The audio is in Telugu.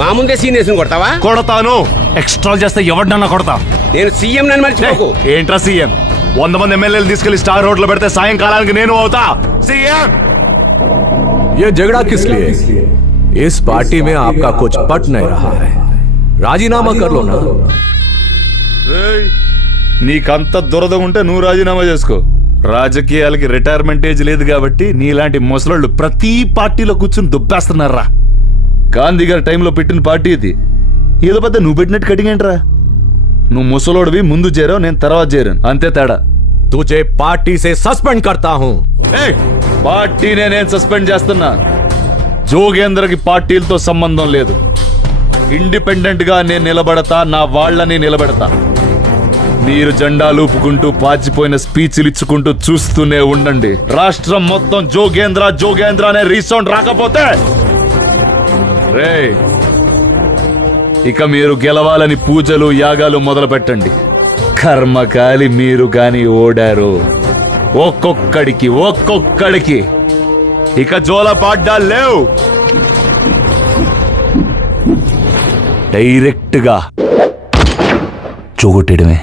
మా ముందే సీన్ వేసుకుని కొడతావా? కొడతాను. ఎక్స్ట్రా చేస్తే ఎవరినన్నా కొడతా. నేను సీఎం నన్ను మర్చిపోకు. ఏంట్రా సీఎం? 100 మంది ఎమ్మెల్యేలు తీసుకెళ్లి స్టార్ రోడ్ లో పెడితే సాయంకాలానికి నేను అవుతా సీఎం. ये झगड़ा किस लिए? इस पार्टी में आपका कुछ पट नहीं रहा है, राजीनामा कर लो ना। నీకంత దురద ఉంటే నువ్వు రాజీనామా చేసుకో. రాజకీయాలకి రిటైర్మెంట్ ఏజ్ లేదు కాబట్టి నీలాంటి ముసలోళ్ళు ప్రతి పార్టీలో కూర్చుని దుబ్బేస్తున్నారా. గాంధీ గారి టైంలో పెట్టిన పార్టీ ఇది. ఏదో పెద్ద నువ్వు పెట్టినట్టు కటింగ్ ఏంట్రా? నువ్వు ముసలోడివి, ముందు చేరావు, నేను తర్వాత చేరాను, అంతే తేడా. तुझे पार्टी से सस्पेंड करता हूं। పార్టీనే నేను సస్పెండ్ చేస్తున్నా. జోగేంద్రకి పార్టీలతో సంబంధం లేదు. ఇండిపెండెంట్ గా నేను నిలబడతా, నా వాళ్ళని నిలబెడతా. మీరు జెండాలు ఊపుకుంటూ పాచిపోయిన స్పీచ్లు ఇచ్చుకుంటూ చూస్తూనే ఉండండి. రాష్ట్రం మొత్తం జోగేంద్ర జోగేంద్ర అనే రీసౌండ్ రాకపోతే రే ఇక మీరు గెలవాలని పూజలు యాగాలు మొదలు పెట్టండి. కర్మకాలి మీరు గాని ఓడారు. ఒక్కొక్కడికి ఇక జోల పాడ్డాలు లేవు. డైరెక్ట్ గా చూగొట్టడమే.